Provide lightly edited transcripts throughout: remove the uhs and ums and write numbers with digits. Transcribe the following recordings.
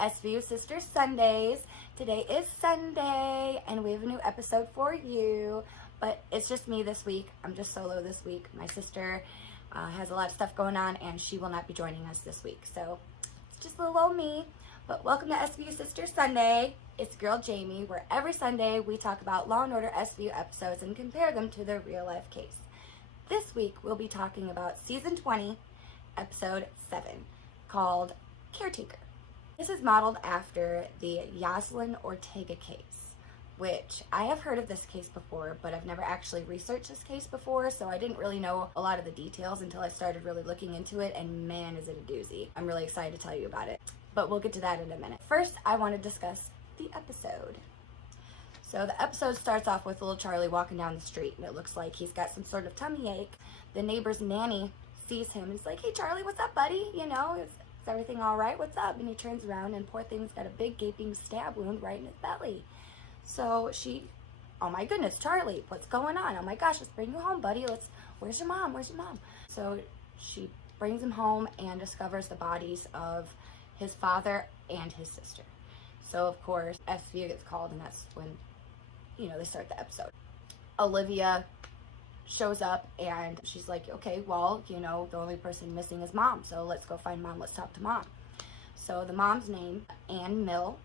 SVU Sister Sundays. Today is Sunday and we have a new episode for you, but it's just me this week. I'm just solo this week. My sister has a lot of stuff going on and she will not be joining us this week, so it's just little old me. But welcome to SVU Sister Sunday. It's girl Jamie, where every Sunday we talk about Law & Order SVU episodes and compare them to their real life case. This week we'll be talking about season 20, episode 7, called Caretaker. This is modeled after the Yoselyn Ortega case, which I have heard of this case before, but I've never actually researched this case before, so I didn't really know a lot of the details until I started really looking into it, and man, is it a doozy. I'm really excited to tell you about it, but we'll get to that in a minute. First, I want to discuss the episode. So the episode starts off with little Charlie walking down the street, and it looks like he's got some sort of tummy ache. The neighbor's nanny sees him and is like, "Hey Charlie, what's up, buddy? You know, is everything all right? What's up?" And he turns around and poor thing's got a big gaping stab wound right in his belly. So she, "Oh my goodness, Charlie, what's going on? Oh my gosh, let's bring you home, buddy. Where's your mom? Where's your mom?" So she brings him home and discovers the bodies of his father and his sister. So of course, SVU gets called, and that's when, you know, they start the episode. Olivia shows up and she's like, "Okay, well, you know, the only person missing is mom, so let's go find mom, let's talk to mom." So the mom's name, Ann Mill.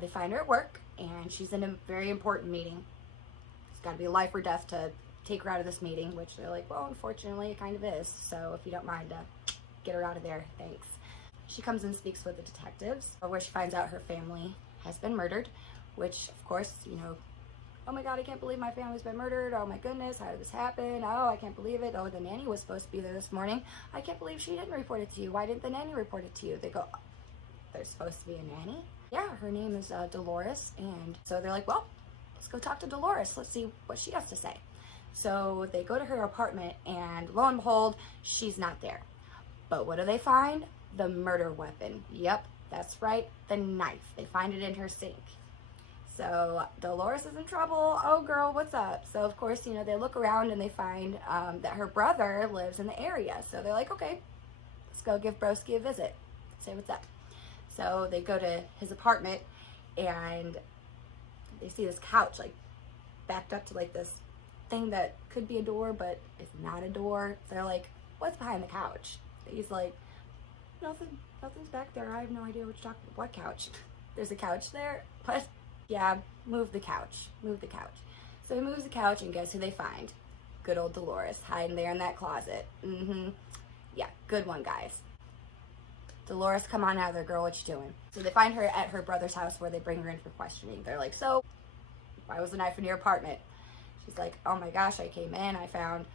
They find her at work and she's in a very important meeting. It's got to be life or death to take her out of this meeting, which they're like, "Well, unfortunately it kind of is, so if you don't mind, get her out of there, thanks." She comes and speaks with the detectives, where she finds out her family has been murdered, which of course, you know, "Oh my God, I can't believe my family's been murdered. Oh my goodness, how did this happen? Oh, I can't believe it. Oh, the nanny was supposed to be there this morning. I can't believe she didn't report it to you. Why didn't the nanny report it to you?" They go, "There's supposed to be a nanny?" "Yeah, her name is Dolores." And so they're like, "Well, let's go talk to Dolores. Let's see what she has to say." So they go to her apartment and lo and behold, she's not there. But what do they find? The murder weapon. Yep, that's right, the knife. They find it in her sink. So Dolores is in trouble. "Oh girl, what's up?" So of course, you know, they look around and they find that her brother lives in the area. So they're like, "Okay, let's go give Broski a visit, say what's up." So they go to his apartment and they see this couch like backed up to like this thing that could be a door, but it's not a door. So they're like, "What's behind the couch?" He's like, Nothing's back there. I have no idea what you're talking about." "What couch?" "There's a couch there." "What?" "Yeah, move the couch. Move the couch." So he moves the couch, and guess who they find? Good old Dolores, hiding there in that closet. Yeah, good one, guys. "Dolores, come on out of there, girl. What you doing?" So they find her at her brother's house, where they bring her in for questioning. They're like, "So, why was the knife in your apartment?" She's like, "Oh my gosh, I came in, I found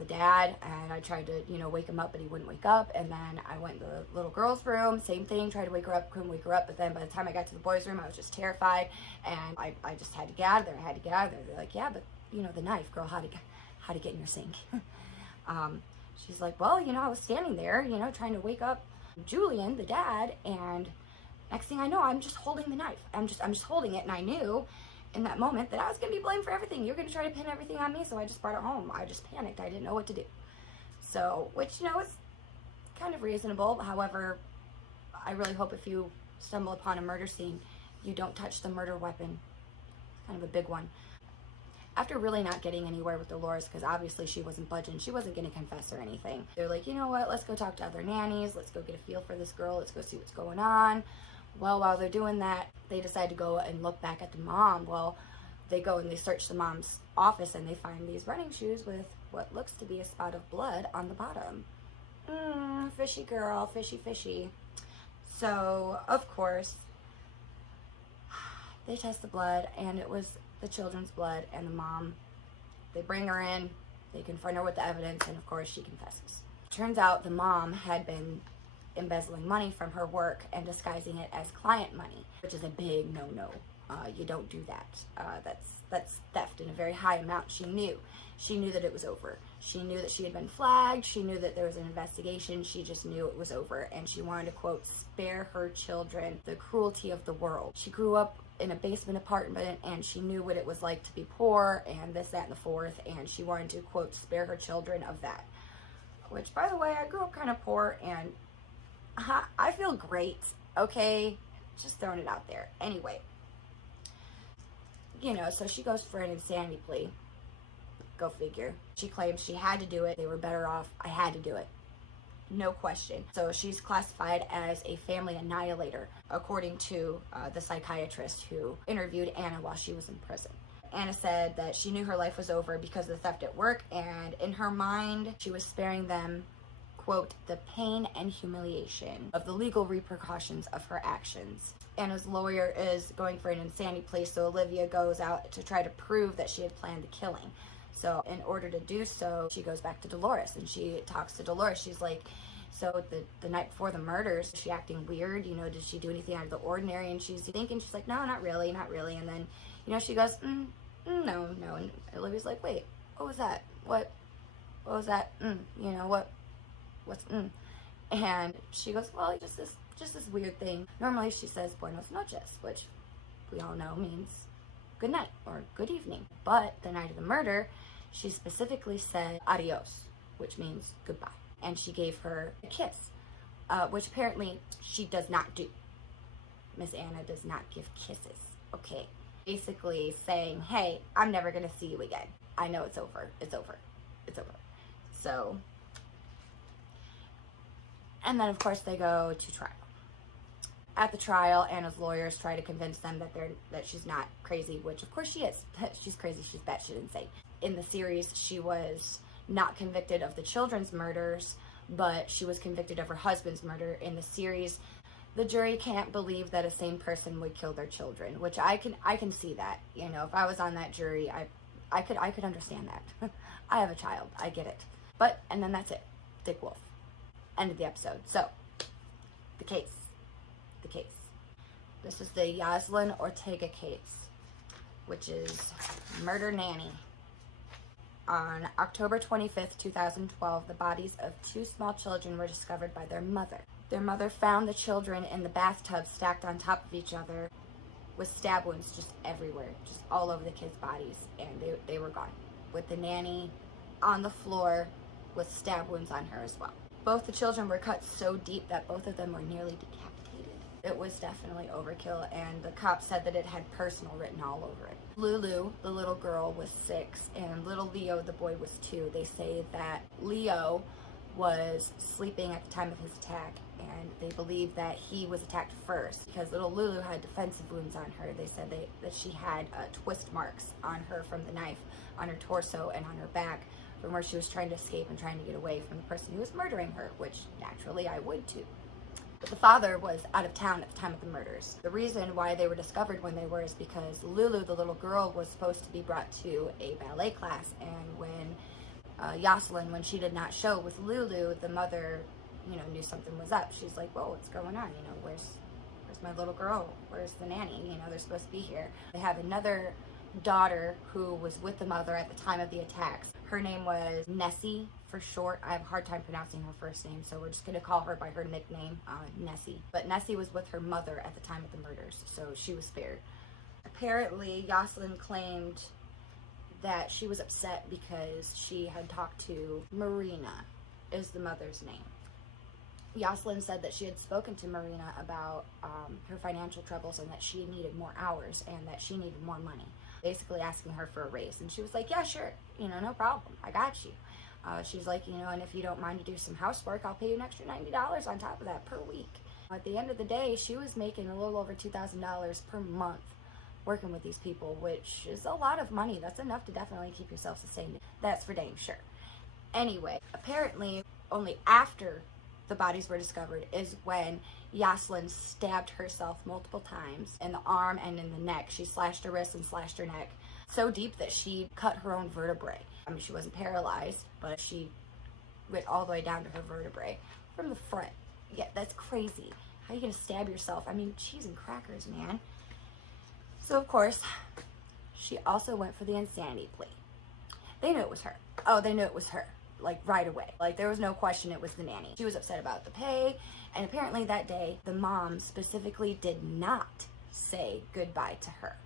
the dad, and I tried to, you know, wake him up, but he wouldn't wake up. And then I went to the little girl's room, same thing, tried to wake her up, couldn't wake her up. But then by the time I got to the boys' room, I was just terrified, and I just had to get out of there. They're like, "Yeah, but you know, the knife, girl, how'd it get in your sink?" She's like, "Well, you know, I was standing there, you know, trying to wake up Julian, the dad, and next thing I know, I'm just holding the knife. I'm just holding it, and I knew in that moment that I was going to be blamed for everything. You're going to try to pin everything on me, so I just brought it home. I just panicked. I didn't know what to do." So, which, you know, is kind of reasonable. However, I really hope if you stumble upon a murder scene, you don't touch the murder weapon. It's kind of a big one. After really not getting anywhere with Dolores, because obviously she wasn't budging, she wasn't going to confess or anything, they're like, "You know what, let's go talk to other nannies, let's go get a feel for this girl, let's go see what's going on." Well, while they're doing that, they decide to go and look back at the mom. Well, they go and they search the mom's office and they find these running shoes with what looks to be a spot of blood on the bottom. Fishy girl, fishy, fishy. So, of course, they test the blood and it was the children's blood, and the mom, they bring her in, they confront her with the evidence, and of course she confesses. Turns out the mom had been embezzling money from her work and disguising it as client money, which is a big no-no. You don't do that. That's theft in a very high amount. She knew that it was over. She knew that she had been flagged. She knew that there was an investigation. She just knew it was over, and she wanted to, quote, spare her children the cruelty of the world. She grew up in a basement apartment, and she knew what it was like to be poor and this, that, and the fourth, and she wanted to, quote, spare her children of that. Which, by the way, I grew up kind of poor, and I feel great Okay? Just throwing it out there. Anyway, you know, so she goes for an insanity plea. Go figure. She claims she had to do it. They were better off. I had to do it. No question. So she's classified as a family annihilator, according to the psychiatrist who interviewed Anna while she was in prison. Anna said that she knew her life was over because of the theft at work, and in her mind, she was sparing them, quote, the pain and humiliation of the legal repercussions of her actions. Anna's lawyer is going for an insanity plea, so Olivia goes out to try to prove that she had planned the killing. So in order to do so, she goes back to Dolores and she talks to Dolores. She's like, so the night before the murders, is she acting weird? You know, did she do anything out of the ordinary? And she's thinking, she's like, no, not really. And then, you know, she goes, no. And Olivia's like, wait, what was that? What was that? You know, what's And she goes, well, just this weird thing. Normally she says buenos noches, which we all know means good night or good evening. But the night of the murder, she specifically said adios, which means goodbye. And she gave her a kiss, which apparently she does not do. Miss Anna does not give kisses, okay? Basically saying, hey, I'm never gonna see you again. I know it's over. So, and then of course they go to trial. At the trial, Anna's lawyers try to convince them that she's not crazy, which of course she is. She's crazy, she's batshit insane. In the series, she was not convicted of the children's murders, but she was convicted of her husband's murder. In the series, the jury can't believe that a sane person would kill their children, which I can see that. You know, if I was on that jury, I could understand that. I have a child, I get it. But, and then that's it. Dick Wolf. End of the episode. So, the case. This is the Yoselyn Ortega case, which is Murder Nanny. On October 25th, 2012, the bodies of two small children were discovered by their mother. Their mother found the children in the bathtub stacked on top of each other with stab wounds just everywhere, just all over the kids' bodies, and they were gone. With the nanny on the floor with stab wounds on her as well. Both the children were cut so deep that both of them were nearly decapitated. It was definitely overkill, and the cops said that it had personal written all over it. Lulu, the little girl, was 6, and little Leo, the boy, was 2. They say that Leo was sleeping at the time of his attack, and they believe that he was attacked first because little Lulu had defensive wounds on her. They said that she had twist marks on her from the knife, on her torso and on her back, from where she was trying to escape and trying to get away from the person who was murdering her, which naturally I would too. But the father was out of town at the time of the murders. The reason why they were discovered when they were is because Lulu, the little girl, was supposed to be brought to a ballet class, and when Yoselyn, when she did not show with Lulu, the mother, you know, knew something was up. She's like, whoa, what's going on? You know, where's my little girl? Where's the nanny? You know, they're supposed to be here. They have another daughter who was with the mother at the time of the attacks. Her name was Nessie for short. I have a hard time pronouncing her first name, so we're just going to call her by her nickname, Nessie. But Nessie was with her mother at the time of the murders, so she was spared. Apparently, Yoselyn claimed that she was upset because she had talked to Marina, is the mother's name. Yoselyn said that she had spoken to Marina about her financial troubles and that she needed more hours and that she needed more money, basically asking her for a raise. And she was like, yeah, sure, you know, no problem, I got you. She's like, you know, and if you don't mind to do some housework, I'll pay you an extra $90 on top of that per week. At the end of the day, she was making a little over $2,000 per month working with these people, which is a lot of money. That's enough to definitely keep yourself sustained. That's for dang sure. Anyway, apparently only after the bodies were discovered is when Yoselyn stabbed herself multiple times in the arm and in the neck. She slashed her wrist and slashed her neck so deep that she cut her own vertebrae. I mean, she wasn't paralyzed, but she went all the way down to her vertebrae from the front. Yeah, that's crazy. How are you gonna stab yourself? I mean, cheese and crackers, man. So of course, she also went for the insanity plea. They knew it was her. Oh, they knew it was her. Like right away. Like there was no question it was the nanny. She was upset about the pay, and apparently that day the mom specifically did not say goodbye to her,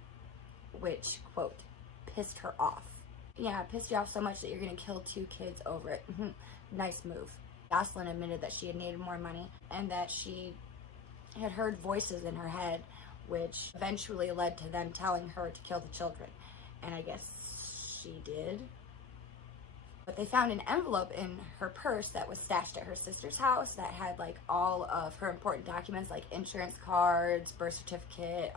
which, quote, pissed her off. Yeah, it pissed you off so much that you're gonna kill 2 kids over it. Nice move. Yoselyn admitted that she had needed more money and that she had heard voices in her head, which eventually led to them telling her to kill the children. And I guess she did. But they found an envelope in her purse that was stashed at her sister's house that had like all of her important documents, like insurance cards, birth certificate,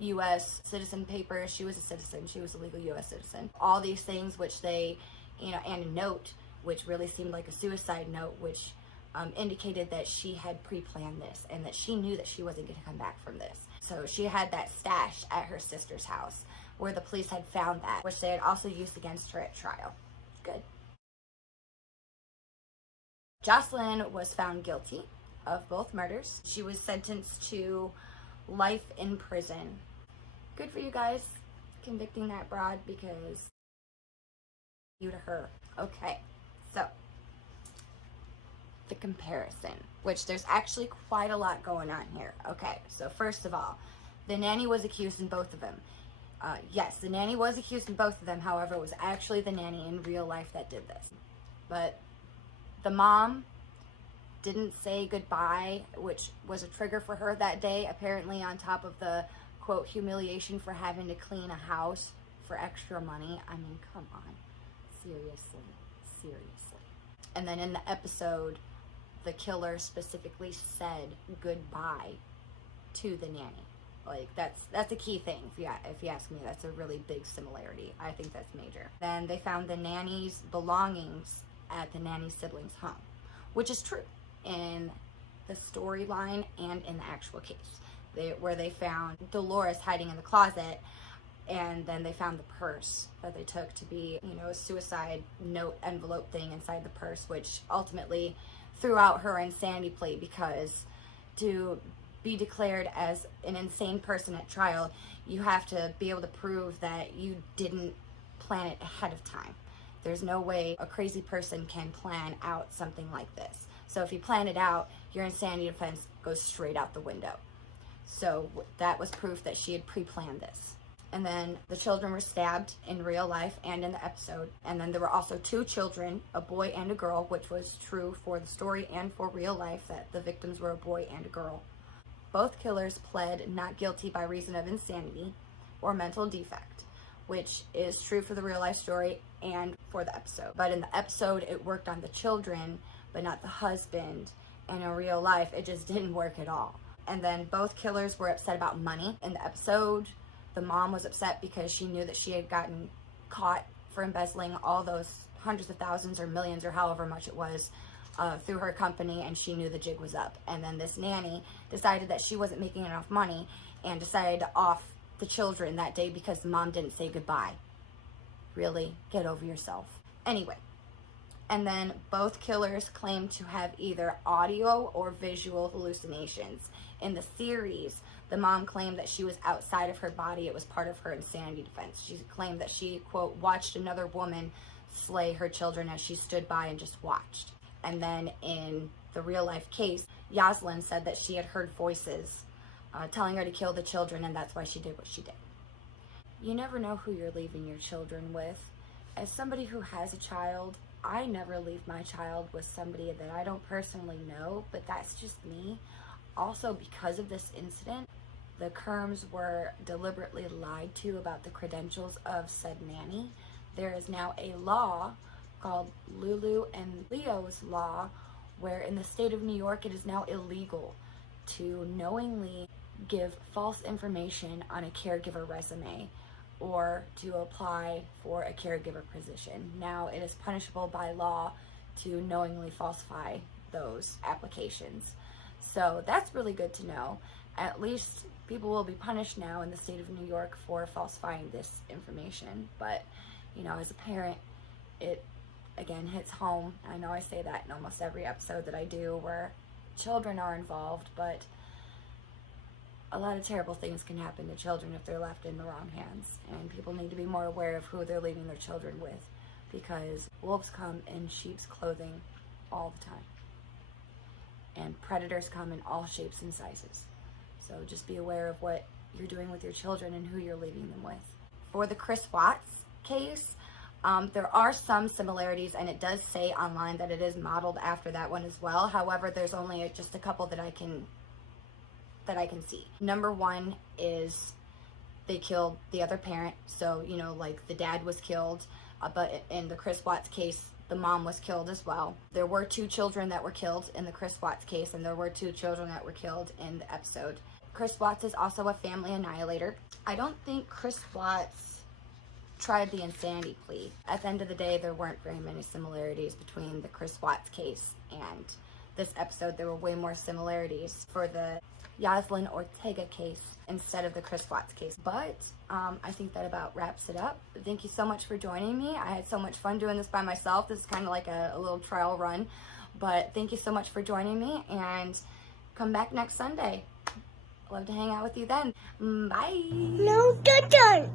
U.S. citizen papers. She was a citizen. She was a legal U.S. citizen. All these things, which they, and a note, which really seemed like a suicide note, which indicated that she had pre-planned this and that she knew that she wasn't going to come back from this. So she had that stashed at her sister's house, where the police had found that, which they had also used against her at trial. Good. Yoselyn was found guilty of both murders. She was sentenced to life in prison. Good for you guys convicting that broad, because you to her. Okay, so the comparison, which there's actually quite a lot going on here. Okay, so first of all, the nanny was accused in both of them. Yes, the nanny was accused in both of them. However, it was actually the nanny in real life that did this. But the mom didn't say goodbye, which was a trigger for her that day, apparently, on top of the, quote, humiliation for having to clean a house for extra money. I mean, come on. Seriously. And then in the episode, the killer specifically said goodbye to the nanny. Like, that's a key thing. If you ask me, that's a really big similarity. I think that's major. Then they found the nanny's belongings at the nanny's siblings' home, which is true in the storyline and in the actual case. Where they found Dolores hiding in the closet, and then they found the purse that they took to be, a suicide note envelope thing inside the purse, which ultimately threw out her insanity plea, because to be declared as an insane person at trial, you have to be able to prove that you didn't plan it ahead of time. There's no way a crazy person can plan out something like this. So if you plan it out, your insanity defense goes straight out the window. So that was proof that she had pre-planned this. And then the children were stabbed in real life and in the episode. And then there were also 2 children, a boy and a girl, which was true for the story and for real life, that the victims were a boy and a girl. Both killers pled not guilty by reason of insanity or mental defect, which is true for the real life story and for the episode. But in the episode, it worked on the children, but not the husband. And in real life, it just didn't work at all. And then both killers were upset about money. In the episode, the mom was upset because she knew that she had gotten caught for embezzling all those hundreds of thousands or millions or however much it was through her company, and she knew the jig was up. And then this nanny decided that she wasn't making enough money and decided to off the children that day because the mom didn't say goodbye. Really? Get over yourself. Anyway. And then both killers claimed to have either audio or visual hallucinations. In the series, the mom claimed that she was outside of her body. It was part of her insanity defense. She claimed that she, quote, watched another woman slay her children as she stood by and just watched. And then in the real life case, Yoselyn said that she had heard voices telling her to kill the children, and that's why she did what she did. You never know who you're leaving your children with. As somebody who has a child, I never leave my child with somebody that I don't personally know, but that's just me. Also, because of this incident, the Kerms were deliberately lied to about the credentials of said nanny. There is now a law called Lulu and Leo's law, where in the state of New York, it is now illegal to knowingly give false information on a caregiver resume or to apply for a caregiver position. Now it is punishable by law to knowingly falsify those applications. So that's really good to know. At least people will be punished now in the state of New York for falsifying this information. But, as a parent, it again hits home. I know I say that in almost every episode that I do where children are involved, but a lot of terrible things can happen to children if they're left in the wrong hands, and people need to be more aware of who they're leaving their children with, because wolves come in sheep's clothing all the time, and predators come in all shapes and sizes. So just be aware of what you're doing with your children and who you're leaving them with. For the Chris Watts case, there are some similarities, and it does say online that it is modeled after that one as well. However, there's only just a couple that I can that I can see. Number one is they killed the other parent. So, you know, like the dad was killed, but in the Chris Watts case, the mom was killed as well. There were 2 children that were killed in the Chris Watts case, and there were 2 children that were killed in the episode. Chris Watts is also a family annihilator. I don't think Chris Watts tried the insanity plea. At the end of the day, there weren't very many similarities between the Chris Watts case and this episode. There were way more similarities for the Yoselyn Ortega case instead of the Chris Watts case. But I think that about wraps it up. Thank you so much for joining me. I had so much fun doing this by myself. This is kind of like a little trial run. But thank you so much for joining me, and come back next Sunday. Love to hang out with you then. Bye. No, don't.